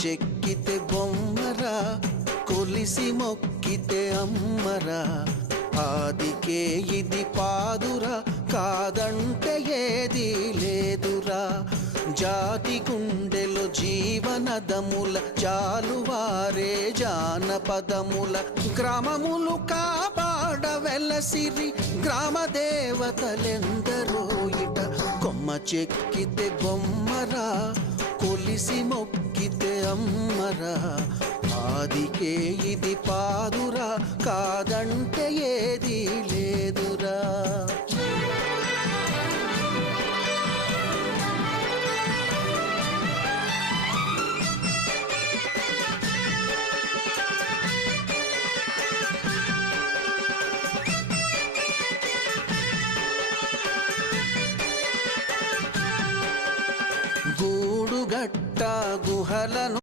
చెక్కితే బొమ్మరా, కొలిసి మొక్కితే అమ్మరా. ఆదికే ఇది పాదురా, కాదంటే ఏది లేదురా. జాతి గుండెలో జీవనదముల జాలువారే జానపదముల. గ్రామములు కాపాడ వెలసిరి గ్రామ దేవతలెందరో ఇట. కొమ్మ చెక్కితే బొమ్మరా, కొలిసి మొక్కితే అమ్మరా. ఆదికే ఇది పాదురా, కాదంటే ఏది లేదురా. గూడుగట్ట గుహలను